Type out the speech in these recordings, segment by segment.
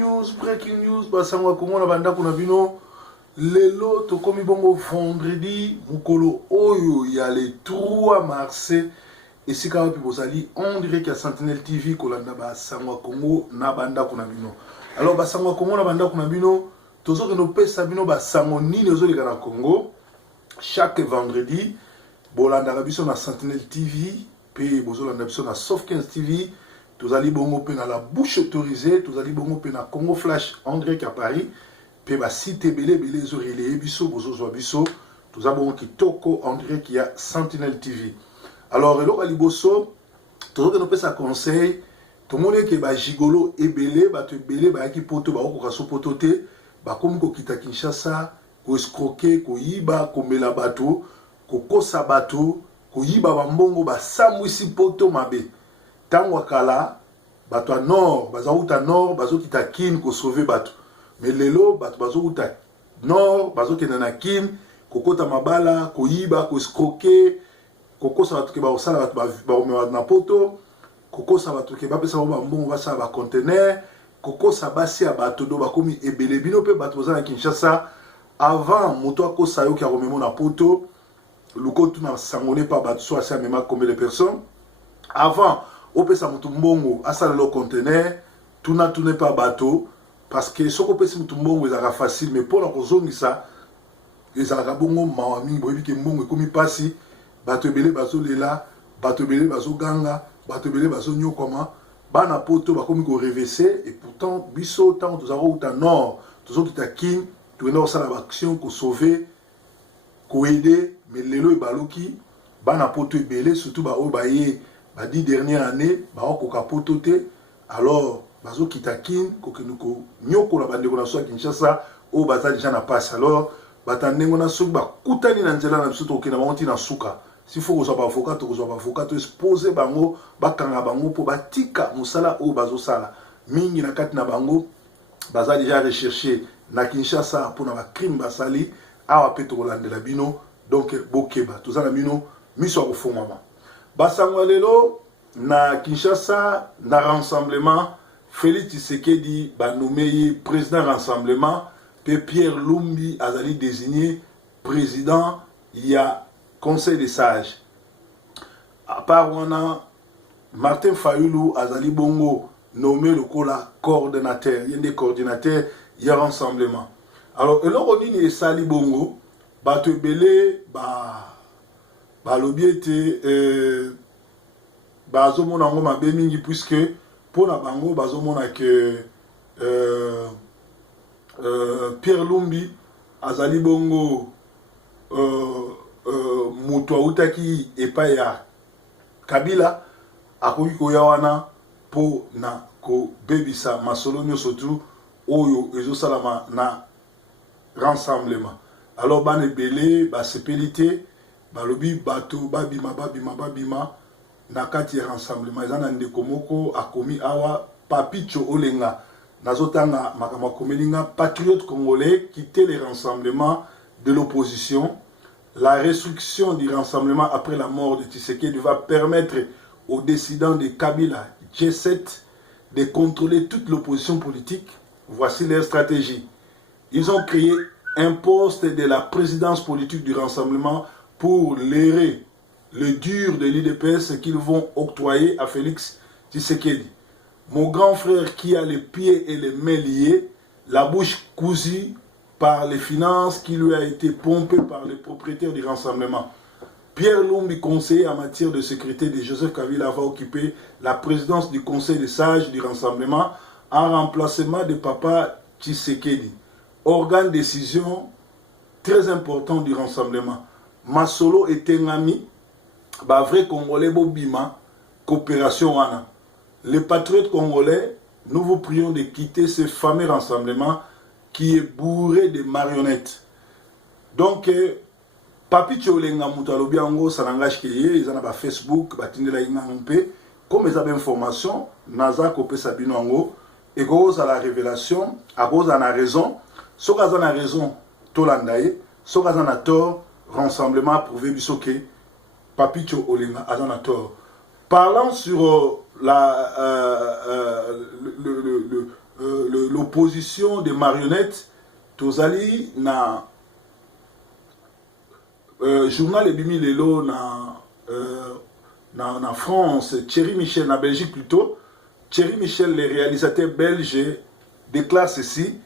breaking news, basangwa Congo na banda kuna bino. Lelo tokomi bongo vendredi, mukolo oyo ya le 3 mars. Et si quand vous allez, on dirait qu'il y a Sentinelle TV kolanda basangwa Congo na banda kuna bino. Alors basangwa Congo na banda kuna bino, tozo que nos pesa bino basango ni les autres na Congo. Chaque vendredi, bolanda biso na Sentinelle TV, puis bozolanda biso na Soft 15 TV. Tous allez bongo pe na la bouche autorisée, tous allez bongo pe na Congo Flash André à Paris, pe ba site belé zorélé biso bozo zo biso, tous allez bongo kitoko André qui a Sentinelle TV. Alors eloko liboso, tous nous pesa conseil, tout le monde qui ba gigolo ebelé, ba te belé ba ki poto ba ko kaso potote, ba comme ko kita Kinshasa, ko escroquer, ko yiba, ko mela bato, ko kosa bato, ko yiba ba mbongo ba samwisi poto mabe. Tango wakala, bato a nord, bazo uta nord, bazo kita kin ko sauver bato. Mais lelo, bato bazo uta nord, bazo kena na kin, ko kota mabala, ko yiba, ko escroquer, ko kosa bato ke ba osala bato ba omewa na poto, ko kosa bato ke ba pesa ba mbongo ba sa ba conteneur, ko kosa basi ya bato do ba komi ebele bino pe bato za na Kinshasa avant moto akosa yo ki a romemo na poto, lukotu na sangone pa bato so asa mema combien de personnes avant au pesa mutumbongo asala le conteneur tuna pas bateau parce que soko pesa mutumbongo ezaka facile mais pour la kozongisa ezaka bongo mawami boyebi ke mbongo ekomi pasi bato ebele bazo lela bato ebele bazo ganga bato ebele bazo nyokoma bana poto bakomi ko reverser et pourtant biso tant tozako uta nord tozo kita kin tuenda osala action ko sauver ko aider mais lelo ebaloki bana poto ebele surtout ba o baye ba 10 dernières années ba ko kapotote alors bazo kitakin ko kenuko nyoko la bande ko na so Kinshasa o baza déjà na passe alors batandengo na so ba kutani na nzela na biso to kena monti na suka si faut ko so ba avocat to exposer bango bakanga bango po batika musala o bazo sala mingi na kati na bango baza déjà recherché na Kinshasa pour na ba crime basali awa peto kolandela bino donc bokeba tozana bino miso ko fongama. Basangwa lelo na Kinshasa na rassemblement Félix Tshisekedi ba nommé président rassemblement pe Pierre Lumbi azali désigné président il y a conseil des sages. À part wana Martin Fayulu azali bongo nommé le coordinateur, il y a des coordinateurs il y a rassemblement. Alors eloko nini sali bongo bato belé ba lobiete bazomona ngo mabe mingi puisque pour na bango bazomona que Pierre Lumbi azali bongo mutu autaki epai ya Kabila akoki koya wana po na ko bebisa masolo nyonso tu oyo ezosalama na rassemblement. Alors bane belé ba sepelité balobi bato babima na kati ya rassemblement ezana ndeko moko akomi awa Papicho Olenga nazotanga makama komelinga patriote congolais quitter les rassemblements de l'opposition. La restriction du rassemblement après la mort de Tshisekedi va permettre aux décidents de Kabila G7 de contrôler toute l'opposition politique. Voici leur stratégie. Ils ont créé un poste de la présidence politique du rassemblement pour lérer le dur de l'IDPS qu'ils vont octroyer à Félix Tshisekedi. Mon grand frère qui a les pieds et les mains liés, la bouche cousue par les finances qui lui a été pompée par les propriétaires du rassemblement. Pierre Lumbi, conseiller en matière de sécurité de Joseph Kabila, va occuper la présidence du conseil des sages du rassemblement en remplacement de Papa Tshisekedi. Organe de décision très important du rassemblement. Masolo et Tengami, ba vrai Congolais Bobima, coopération wana. Les patriotes congolais, nous vous prions de quitter ce fameux rassemblement qui est bourré de marionnettes. Donc, Papi Tcholenga Moutalobi Ango, ça n'engage qu'il y ait, ils en ont ba Facebook, batindela inga ngompe, comme ils avaient information, Naza Kopé Sabino Ango, et cause à la révélation, à cause à la raison, ce qu'on a raison, Tolandaye, ce qu'on a tort, rassemblement prouvé bisoké, Papi Tcholenga a tort. Parlant sur l'opposition des marionnettes tozali na journal ebimi lelo na France, Thierry Michel, na Belgique plutôt. Thierry Michel, le réalisateur belge, déclare ceci: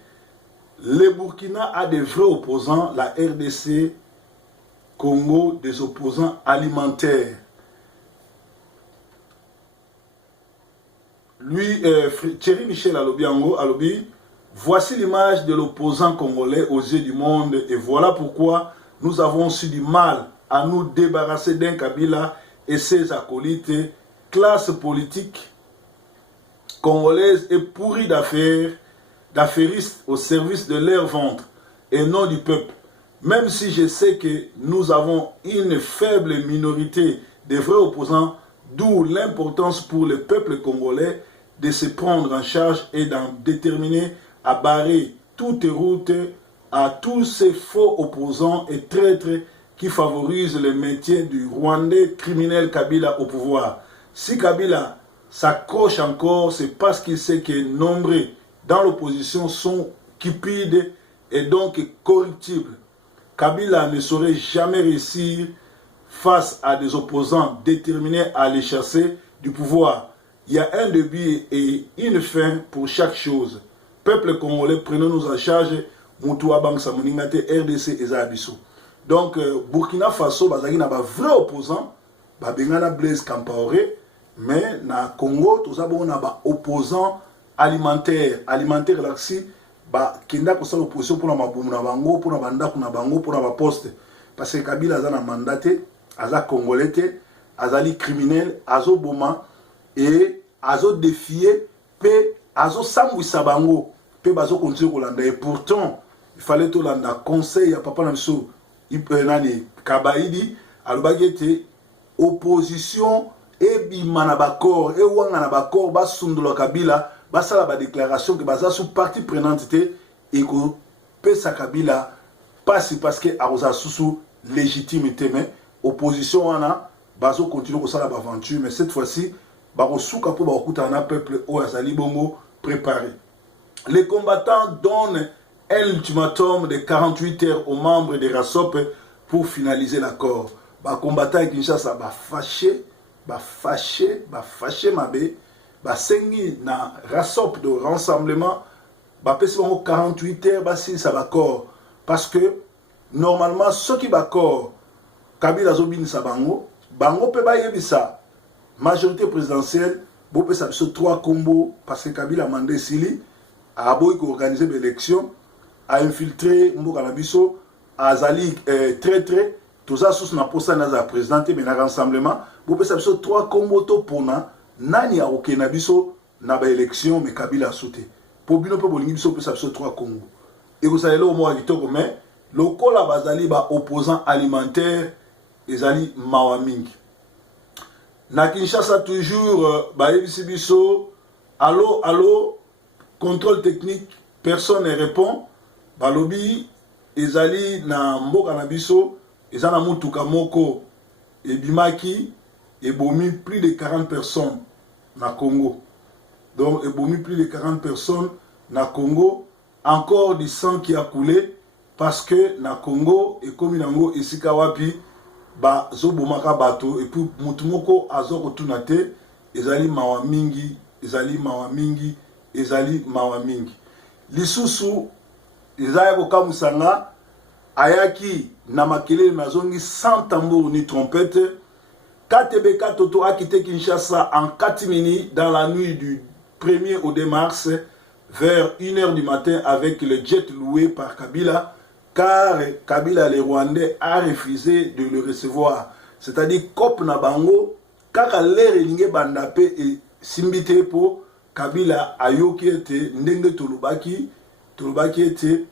le Burkina a des vrais opposants, la RDC Congo des opposants alimentaires. Lui, Thierry Michel Alobiango, Alobi, voici l'image de l'opposant congolais aux yeux du monde, et voilà pourquoi nous avons eu du mal à nous débarrasser d'un Kabila et ses acolytes, classe politique congolaise est pourrie d'affaires, d'affairistes au service de leur ventre et non du peuple. Même si je sais que nous avons une faible minorité de vrais opposants, d'où l'importance pour le peuple congolais de se prendre en charge et d'en déterminer à barrer toute route à tous ces faux opposants et traîtres qui favorisent le maintien du Rwandais criminel Kabila au pouvoir. Si Kabila s'accroche encore, c'est parce qu'il sait que nombreux dans l'opposition sont cupides et donc corruptibles. Kabila ne saurait jamais réussir face à des opposants déterminés à les chasser du pouvoir. Il y a un début et une fin pour chaque chose. Peuple congolais, prenons-nous en charge. Moutoua Bank Samoningate, RDC et Zabiso. Donc, Burkina Faso, bazaki na ba vrai opposant, ba bengana Blaise Compaoré, mais na Congo, tout ça, on a ba opposant alimentaire. Alimentaire, là, si, ba kenda ko sa l'opposition pour na maboum na bango, pour na banda na bango, pour na ba poste. Parce que Kabila a mandaté, aza congolais, azali criminel, azo boma, et azo défié, pe azo sambwisa bango, pe bazo continuer kolanda. Et pourtant, il fallait tout landa conseil à papa Namso, Nani Kabaidi, alobagete opposition et bimana bakor et wanga bakor ba sundulo Kabila ba sala ba déclaration que baza sous partie prenante et ko pesa Kabila passe parce que arosa sous légitimité mais opposition wana bazo continue ko sala ba aventure mais cette fois-ci ba kosuka po ba okuta na peuple o azali bongo préparé. Les combattants donnent un ultimatum de 48 heures aux membres de RASOP pour finaliser l'accord. Les combattants à Kinshasa sont fâchés, sengi na RASOP de rassemblement, pèse 48 heures, si ça l'accord. Parce que normalement, ceux qui l'accord, Kabila Zobin Sabango, Bango peut pas y ça. Majorité présidentielle, Bopé ça 3 combos parce que Kabila a mandé Sili. A boy qui organiser l'élection, a infiltré Mboka Nabiso, a Azali très tout ça sous na posta na présenté mais na rassemblement, vous pouvez savoir 3 comboto pour nani a ok Nabiso na ba élection mais Kabila a sauté. Pour bino pe bolingi biso peut savoir 3 Congo. Et vous savez là au mois kitoko mais lokola bazali ba opposant alimentaire ezali mawamingi. Na Kinshasa toujours ba yebisi biso allô contrôle technique, personne ne répond. Balobi, ezali na mboka na biso, ezana mutuka moko, et bimaki, et bomi plus de 40 personnes na Congo. Donc, et bomi plus de 40 personnes na Congo. Encore du sang qui a coulé, parce que na Congo, et comme nango, et sikawapi, ba zo bomaka bato, et puis mutumoko azo kotunate, ezali mawamingi, ezali mawamingi. Lisusu ezaya kokamusanga ayaki na makelele mazongi sans tambour ni trompette. KTBK Toto a quitté Kinshasa en 4 minutes dans la nuit du 1er au 2 mars vers 1h du matin avec le jet loué par Kabila car Kabila les Rwandais a refusé de le recevoir. C'est-à-dire Kop na bango kaka l'air elinge bandape et simbite po Kabila ayoki ete ndenge tolobaki ete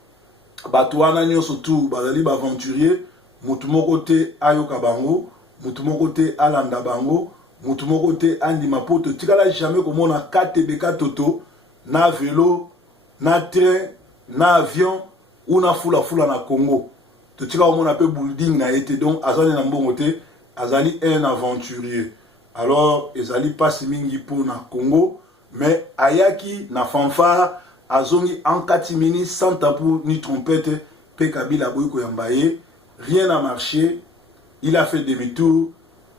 bato wana nyonso tu bazali ba aventurier mutu moko te ayoka bango mutu moko te alanda bango mutu moko te andima po totikala jamais komona KTBK Toto na vélo na train na avion ou na fula na Congo totikala komona pe building na ete donc azali na mbongo te azali un aventurier. Alors ezali pasi mingi po na Congo mais ayaki na fanfare azongi en katimini sans tambour ni trompette, pe Kabila Boyko Yambaye, rien n'a marché, il a fait demi-tour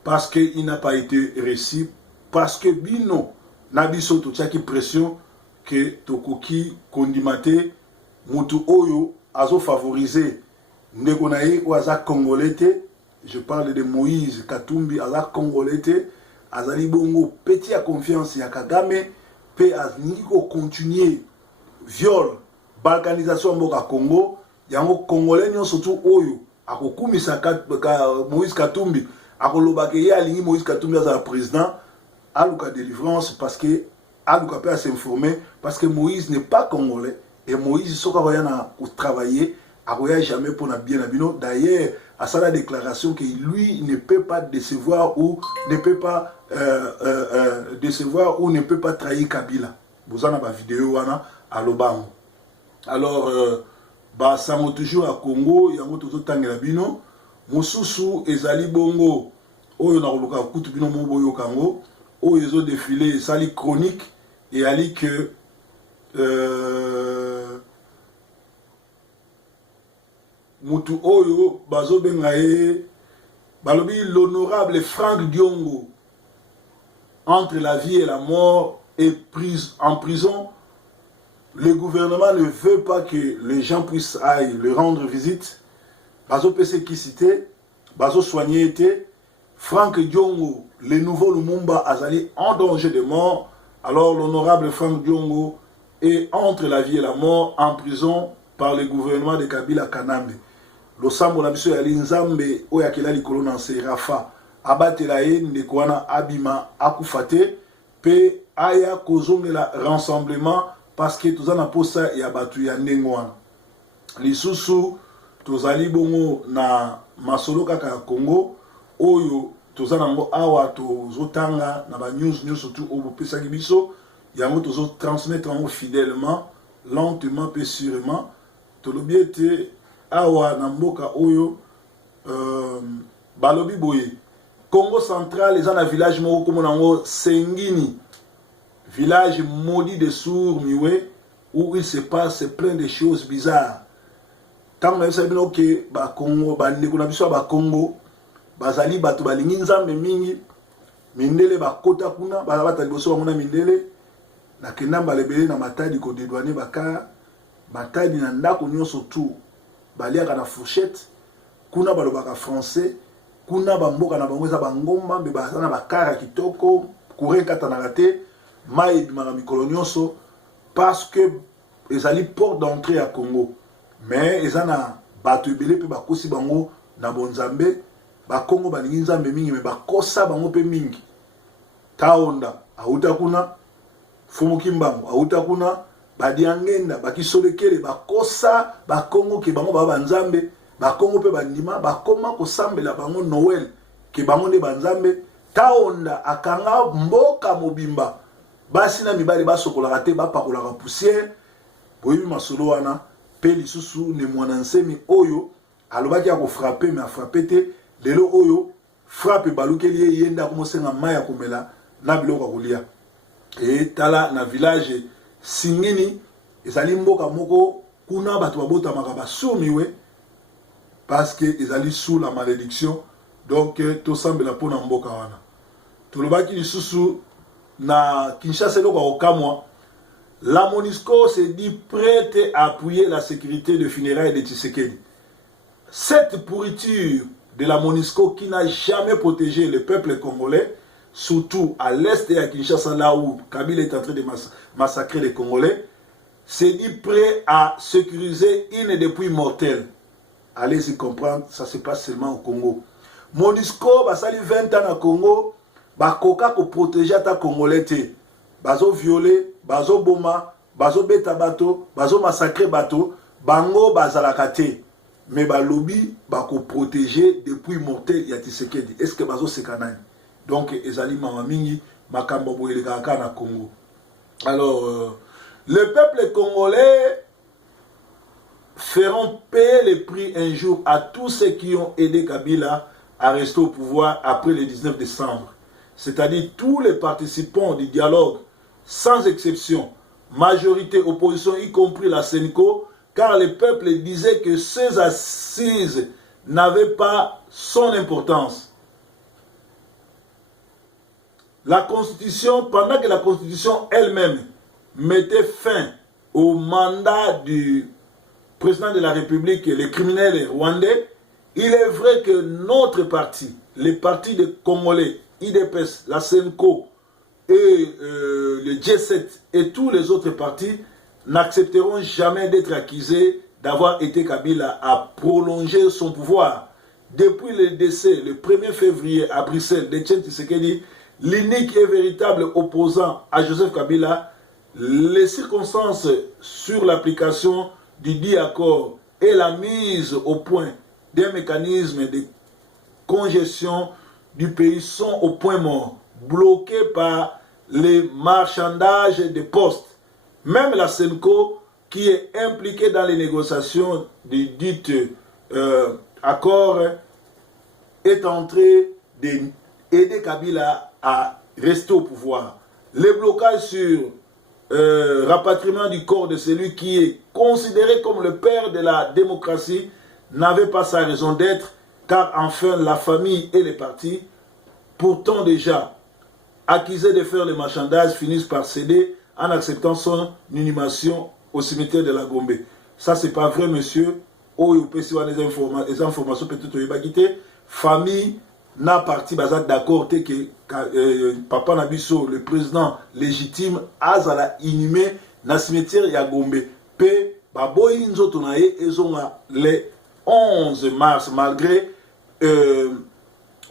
parce qu'il n'a pas été réussi, parce que bino nabiso to tchaki pression que tokoki kondimate mutu oyo azo favoriser ndekonaye ou aza congolais. Je parle de Moïse Katumbi, aza congolais, azali bongo petit à confiance ya Kagame, pe azniko continuer viol, balkanisation mboka Congo, yango congolais nyo surtout oyo akokumisa Moïse Katumbi, akolobake ye alingi Moïse Katumbi aza président, aluka délivrance parce que aluka peut s'informer parce que Moïse n'est pas congolais et Moïse soka voyana pour travailler, akoya jamais pour na bien abino. D'ailleurs, à sa déclaration que lui ne peut pas décevoir ou ne peut pas décevoir ou ne peut pas trahir Kabila. Vous en avez une vidéo wana à Lobango. Alors bah ça m'a toujours à Congo, il y a toujours tangela bino, mususu ezali bongo oyo na koluka kutu bino moboyo kango, oyo ezo défilé sali chronique et ali que mutu oyo bazo bengaye balobi l'honorable Franck Diongo entre la vie et la mort est prise en prison. Le gouvernement ne veut pas que les gens puissent ailler le rendre visite. Bazo PC qui cité, bazo soigné était Franck Diongo, le nouveau Lumumba Azali en danger de mort. Alors l'honorable Franck Diongo est entre la vie et la mort en prison par le gouvernement de Kabila Kanambe. Losambo na biso ya linzambe oya kelali kolona Serafa abatela ye ndeko wana abima akufate pe aya kozongela rassemblement parce que tozana posa ya batu ya ndenge wana lisusu tozali bongo na masolo kaka ya Congo oyo tozana ngo awa tozotanga na ba news surtout au pesaki biso yango tozo transmettre en fidèlement lentement pe sûrement tolobiete awa na mboka oyo balobi boye Congo central eza na village moko komona ngo Sengini, village maudit de sourds miwe où il se passe plein de choses bizarres. Tant na biso bino ke ba Congo ba ndeko na biso ba Congo bazali bato balingi nzambe mingi mindele bakota kuna bazabata liboso bango na mindele na kenamba lebele na matadi ko dédouaner baka matadi na ndako nyonso tout baliaka na fourchette kuna balobaka français kuna bamboka na bango eza bangomba mbe baza na bakara kitoko courant katanaka te mai ebimaka mikolo nyonso parce que ezali porte d'entrée à Congo mais eza na bato ebele mpe bakosi bango na bonzambe bakongo balingi nzambe mingi me bakosa bango mpe mingi. Taonda auta kuna, Fumuki Mbango auta kuna, Badiangenda bakisolekele bakosa bakongo ke bango baba nzambe, bakongo pe bandima bakoma kosambela bango Noël ke bango nde banzambe. Taonda akanga mboka mobimba basi na mibali basokolaka te bapakolaka poussière boyebi masolo wana pe lisusu ne mwana nsemi oyo alobaki ya kofrape me afrape te lelo oyo frappe balukeli ye yenda komosenga mai ya komela na biloko kolia. E tala na village Singini ezali mboka moko kuna bato babotamaka basumiwe parce que ezali sous la malédiction donc tosambela mpona mboka wana. Tolobaki lisusu na Kinshasa eloko okamwa la MONUSCO se dit prête à appuyer la sécurité de funérailles de Tshisekedi. Cette pourriture de la MONUSCO qui n'a jamais protégé le peuple congolais, surtout à l'est et à Kinshasa, là où Kabila est en train de massacrer les Congolais, s'est dit prêt à sécuriser une dépouille mortelle. Allez-y comprendre, ça se passe seulement au Congo. MONUSCO, basali 20 ans au Congo, bakoka ko protéger ta Congolais te. Bazo violer, bazo boma, bazo beta bato, bazo massacrer bato, bango bazalaka te. Mais balobi bako protéger depuis mortel ya Tshisekedi. Est-ce que bazo sekanani? Donc ezali mama mingi makambo boyele kaka na Congo. Alors le peuple congolais feront payer le prix un jour à tous ceux qui ont aidé Kabila à rester au pouvoir après le 19 décembre. C'est-à-dire tous les participants du dialogue, sans exception, majorité, opposition, y compris la Senco, car le peuple disait que ces assises n'avaient pas son importance. La Constitution, pendant que la Constitution elle-même mettait fin au mandat du président de la République, le criminel rwandais, il est vrai que notre parti, les partis de Congolais, IDPS, la Senco et le G7 et tous les autres partis n'accepteront jamais d'être accusés d'avoir été Kabila à prolonger son pouvoir. Depuis le décès, le 1er février à Bruxelles, d'Etienne Tshisekedi, l'unique et véritable opposant à Joseph Kabila, les circonstances sur l'application du dit accord et la mise au point d'un mécanisme de congestion du pays sont au point mort, bloqués par les marchandages des postes. Même la Senco, qui est impliquée dans les négociations du dit accord, est en train d'aider Kabila à rester au pouvoir. Les blocages sur rapatriement du corps de celui qui est considéré comme le père de la démocratie n'avait pas sa raison d'être, car enfin la famille et les partis, pourtant déjà accusés de faire le marchandage, finissent par céder en acceptant son inhumation au cimetière de la Gombe. Ça, c'est pas vrai, monsieur. Oh, il peut y avoir des informations peut-être au Bagité. Famille n'a parti d'accord que Papa Nabiso, le président légitime, azala inhumé na cimetière ya Gombe. Pe baboyi nzoto na ye ezonga le 11 mars, malgré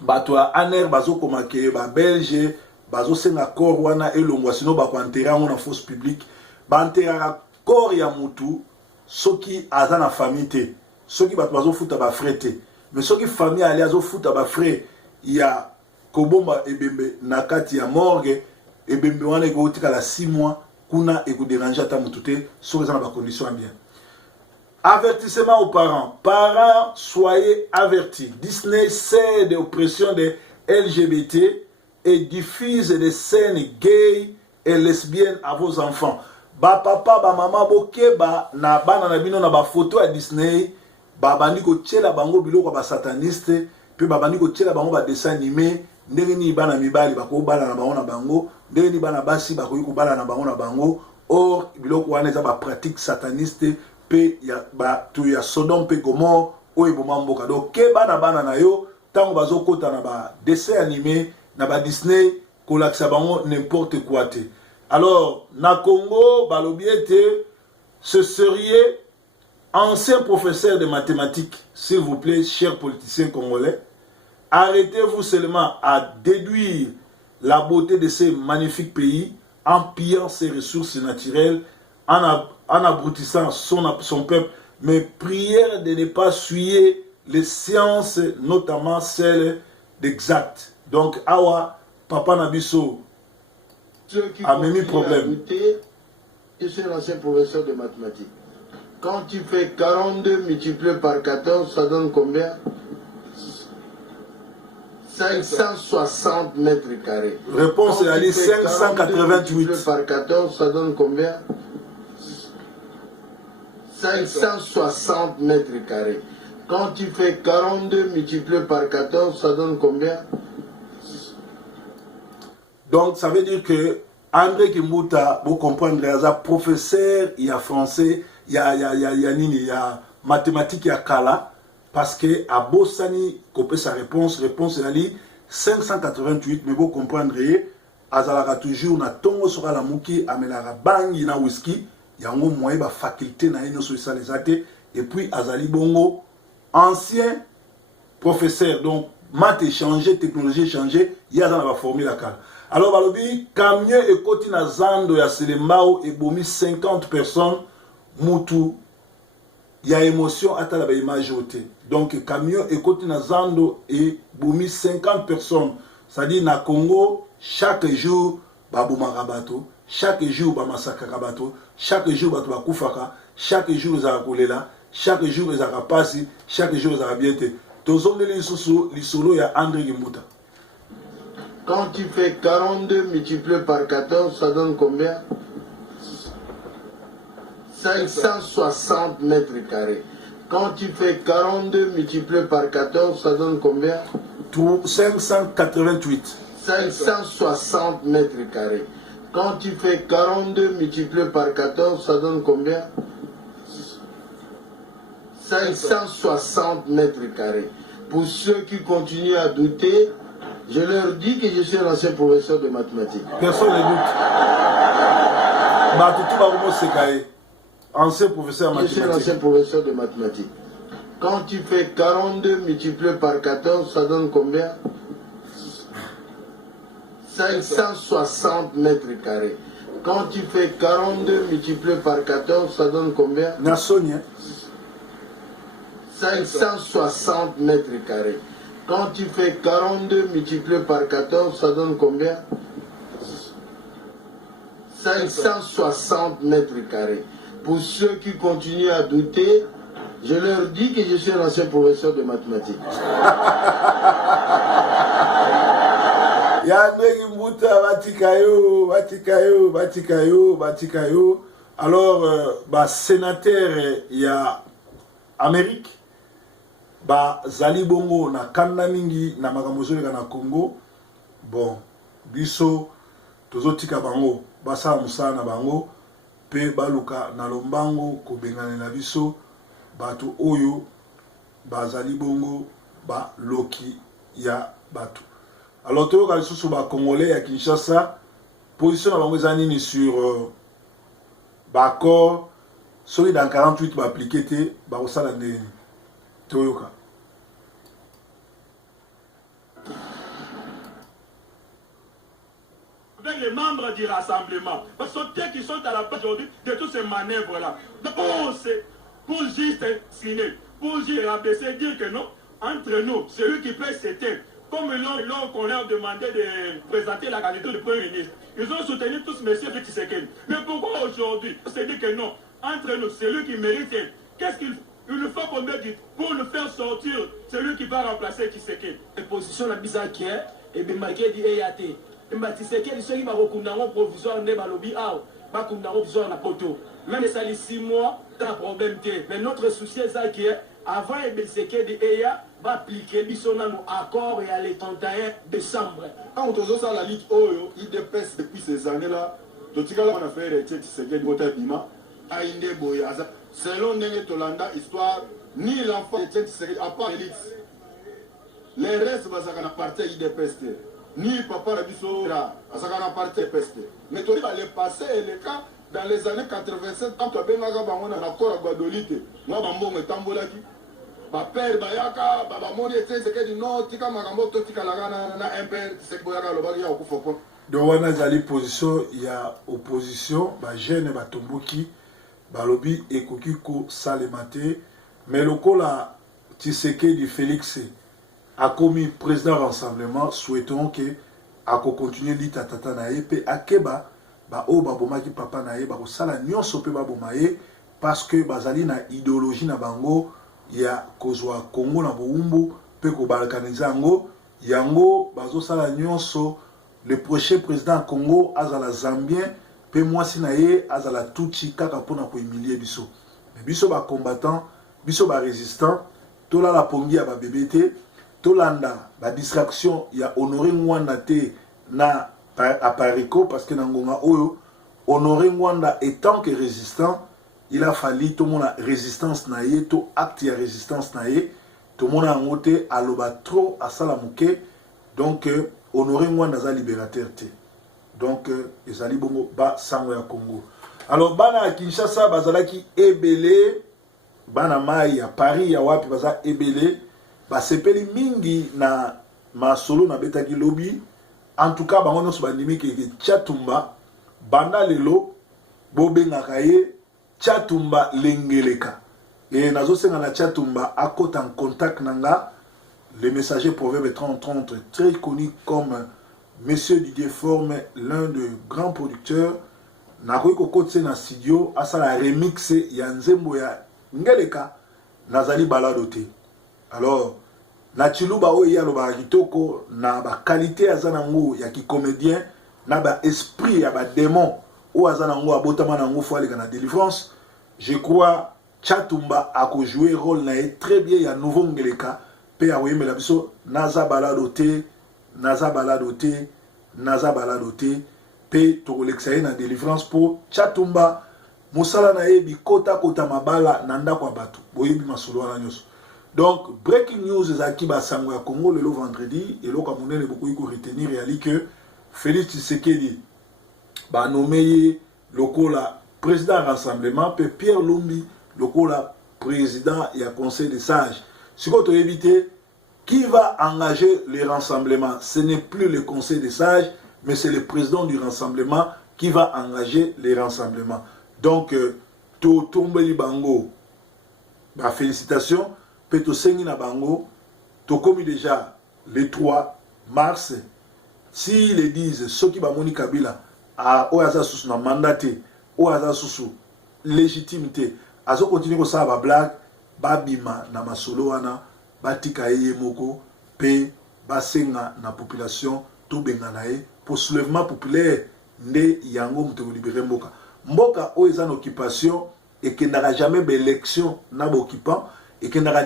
bato ya aner bazo komake ba belge bazo senga corps wana elongwa sino ba ko enterrer na fosse publique ba enterrer corps ya mutu soki aza na famille te, soki bato bazo futa ba frère te, mais soki famille ali azo futa ba frère ya kobomba ebembe na kati ya morgue, ebembe wana ekotika la 6 mois kuna ekoderange ata mutu te soki eza na ba conditions bien. Avertissement aux parents. Parents, soyez avertis. Disney cède aux pressions des LGBT et diffuse des scènes gays et lesbiennes à vos enfants. Ba papa, ba maman, boke ba na bana na bino na ba photo à Disney, ba bandi ko tchela bango biloko ba sataniste, puis ba bandi ko tchela bango ba dessin animé, ndenge ni bana mibali ba ko bala na bango na bango, ndenge ni bana basi ba ko bala na bango na bango. Or biloko wana eza ba pratique sataniste. Ya ba tu ya Sodome pe Gomorrhe o eboma mboka. Donc ke bana na yo tango bazokota na ba dessin animé na ba Disney ko lakisa bango n'importe quoi te. Alors na Congo balobiete ce seriez ancien professeur de mathématiques, s'il vous plaît, chers politiciens congolais, arrêtez-vous seulement à déduire la beauté de ces magnifiques pays en pillant ses ressources naturelles, en abrutissant son peuple, mais prière de ne pas suyer les sciences, notamment celles d'exact. Donc, awa, papa Nabiso a même eu problème. Je suis un ancien professeur de mathématiques. Quand tu fais 42 multiplié par 14, ça donne combien? 560 mètres carrés. Réponse est allée 588. Par 14, ça donne combien? 560 mètres carrés. Quand tu fais 42 multiplié par 14, ça donne combien? Donc, ça veut dire que André Kimbuta, vous comprendre, il y a professeur, il y a français, il y a mathématiques, il y a Kala, parce que à Bossani, copie sa réponse est allée 588, mais vous comprendre, Azalara toujours, na tongo sera la mouki, amelara bangi na whisky, il y a un moyen de faculté na ino sur ça les athées, et puis Azali Bongo, ancien professeur, donc maths changé, technologie changé, il y a dans la formule la cale. Alors, balobi, camion et côté na zando ya Selembao et bomi 50 personnes, moutou, il y a émotion à la image ôtée. Donc, camion et côté na zando et bomi 50 personnes. C'est-à-dire, na Congo, chaque jour, babouma rabato, chaque jour, bamasaka rabato, chaque jour, bato bakufaka, chaque jour, les arakolela, chaque jour, les arapasi, chaque jour, les arabiete. Tozonde les solo, il y a André Kimbuta. Quand tu fais 42 multiplié par 14, ça donne combien? 560 mètres carrés. Quand tu fais 42 multiplié par 14, ça donne combien? 588. 560 mètres carrés. Quand tu fais 42 multiplié par 14, ça donne combien? 560 mètres carrés. Pour ceux qui continuent à douter, je leur dis que je suis un ancien professeur de mathématiques. Personne ne doute. Ancien professeur de mathématiques. Je suis un ancien professeur de mathématiques. Quand tu fais 42 multiplié par 14, ça donne combien? 560 mètres carrés. Quand tu fais 42 multiplié par 14, ça donne combien? 560 mètres carrés. Quand tu fais 42 multiplié par 14, ça donne combien? 560 mètres carrés. Pour ceux qui continuent à douter, je leur dis que je suis un ancien professeur de mathématiques. Alors, sénateur, il y a Amérique, Zali Bongo na kanda mingi na makambo na Congo. Bon, biso tozotika bango basa musana na bango pe baluka na lombango ko bengana na biso batu oyo bazali bongo ba loki ya batu. Alors toyoka lisusu ba Congolais ya Kinshasa position na bango ezani sur accord celui dans 48 ba appliqué te ba osala ndeni toyoka. Avec les membres du rassemblement, parce que ceux qui sont à la base aujourd'hui de toutes ces manœuvres-là, pour juste signer, pour juste rabaisser, dire que non, entre nous, celui qui peut s'éteindre, comme l'on qu'on leur demandait de présenter la candidature du Premier ministre, ils ont soutenu tous M. Tshisekedi. Mais pourquoi aujourd'hui, on se dit que non, entre nous, celui qui mérite, qu'est-ce qu'il faut qu'on me dise pour nous faire sortir celui qui va remplacer Tshisekedi? Les positions la mise à qui et bien marqué dit EAT. Tshisekedi ceux qui m'ont provisoire ne balobi ah ba provisoire na poto. Même ça les 6 mois, pas problème té. Mais notre souci c'est que avant Tshisekedi EA va appliquer bisonano accord et à le 31 décembre. Quand on a la ligue Oyo, il dépasse depuis ces années-là. Tout ce qu'on a fait, Tshisekedi Motabima, a une boya. Selon Nene Tolanda, histoire, ni l'enfant de Tshisekedi, à part l'élite. Les restes, ils partir IDPS. Ni papa Rabiso, ils partir IDPS. Mais tu vas les passer et les cas, dans les années 87, quand tu as bien un accord à Guadolite, moi, je suis tambolaki. Ma père, Bayaka, Babamoni, Tshisekedi, non, Tika Magambo, Tika Lagana, Impère, Tshisekedi Boyaka, le Bagia, au Koufoko. Donc, on a une position, il y a opposition, jeune et Batomboki. Balobi et Kokiko Salemate, mais le cola Tshisekedi Félix a commis président rassemblement, souhaitons que a continuer l'ita tata nae pe akeba ba o babomaki papa nae ba sala nyonso pe babomaye parce que bazali na idéologie na bango ya kozwa Congo na boumbu pe ko balkaniza ngo yango bazo sala nyonso le prochain président Congo azala zambien pe mwasi na ye azala tuchi kaka pona ko humilier biso mais biso ba combattant biso ba résistant tola la pongi ya ba bébé tolanda ba distraction ya honoré Ngwanda te na apariko parce que na ngonga oyo honoré Ngwanda étant que résistant il a fallu tout mon résistance na ye to acte ya résistance na ye tout mon ngote aloba trop asala muke donc honoré Ngwanda za libérateur te. Donc, ezali bongo ba sango ya Congo. Alors, bana Kinshasa bazalaki ebele, bana mai ya Paris ya wapi baza ebele, ba sepeli mingi na masolo na betaki lobby. En tout cas, bango nyonso bandimi ke Tchatumba banda lelo bobengaka ye Tchatumba lengeleka. Et nazo senga na Tchatumba akota en contact nanga le messager proverbe 30-30 très connu comme Monsieur Didier Forme, l'un des grands producteurs, Nakoy Kokotse na studio, a la remix ya nzembo ya Ngeleka, Nazali Baladote. Alors, na chiluba o ya lo ba kitoko, na ba qualité azanango ya ki comédien, na ba esprit ya ba démon, o azanango abotama nango fo aleka na délivrance, je crois Chatumba a joué rôle na très bien ya nouveau ngeleka pe a wembe la biso naza baladote pe to l'exaye na délivrance pour Chatumba musala na yebi kota mabala nanda kwa batu boyebi masolo na nyoso. Donc breaking news ezaki ba sango ya Congo le vendredi et lo kamunene beaucoup ko retenir yali que Félix Tshisekedi ba nommé lokola président rassemblement pe Pierre Lumbi lokola président et conseil des sages. Ce qu'on doit éviter, qui va engager les rassemblements, ce n'est plus le conseil des sages, mais c'est le président du rassemblement qui va engager les rassemblements. Donc, to tombeli bango, bah, félicitations, peto sengi na bango, to commis déjà le 3 mars, s'ils le disent, ceux qui va moni Kabila, à Oaza sous na mandaté, Oaza sous légitimité, azo continue ko sa ba blague, ba bima na masolo wana, ba tika yeye moko, pe ba senga na population, to benga na ye, pour soulèvement populaire, nde yango mte libéré mboka. Mboka o eza en occupation, et qui n'aura jamais d'élection na occupant, et qui n'aura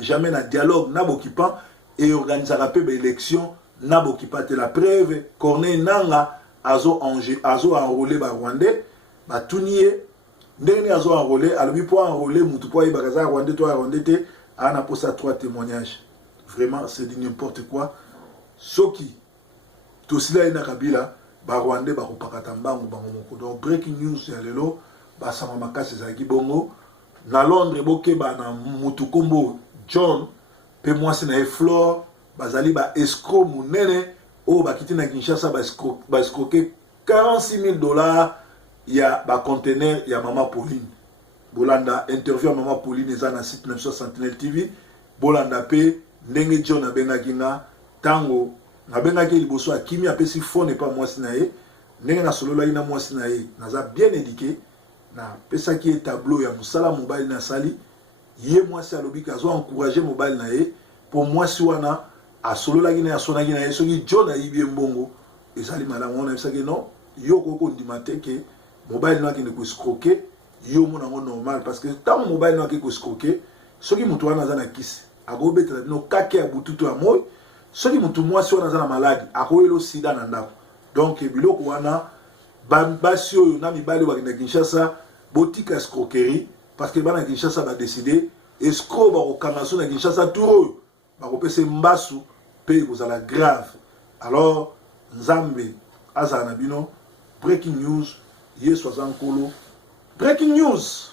jamais na dialogue na occupant, et organisera peu d'élection na occupant. La preuve, Corneille Nanga, azo enrôlé ba Rwandais, ba Tounier, ndenge azo enrôlé, alors pour enrôler mutu po ibakaza Rwandais to Rwandais te, ana posa 3 témoignages. Vraiment, c'est du n'importe quoi. Soki tosila ina Kabila ba Rwandais ba kopakata mbango bango moko. Donc breaking news ya lelo ba sama makasi za kibongo na Londres bokeba na mutu kombo John pe mwasi na Flore bazali ba escroc munene o bakiti na Kinshasa ba escroquer $46,000 ya ba conteneur ya Mama Pauline. Bolanda interview ya Mama Pauline eza na site 9 Sentinel TV. Bolanda pe ndenge John abengaki nga tango nabengaki liboso akimi apesi phone pas mwasi na ye ndenge na solola ina mwasi na ye naza bien éduqué na pesaki tableau ya musala mobile na sali ye mwasi alobi ka zo encourager mobile na ye pour mwasi wana asolola gina asonaki na ye soki John ayibi mbongo ezali malamu on a pesaki non yo koko ndimate ke mobile na ki ne ko escroquer yo mona ngo normal parce que tant mobile na ki ko escroquer soki mutu wana za na kisi agobeta bino kake ya bututu ya moy soki mutu mwasi wana za na maladi akoyelo sida na ndako. Donc biloko wana basi oyo na mibali bakina Kinshasa botika escroquerie parce que bana Kinshasa ba décider escroc ba kokanga so na Kinshasa tout ba kopesa mbasu pe kozala grave. Alors Nzambe azana bino breaking news yeso azankolo breaking news.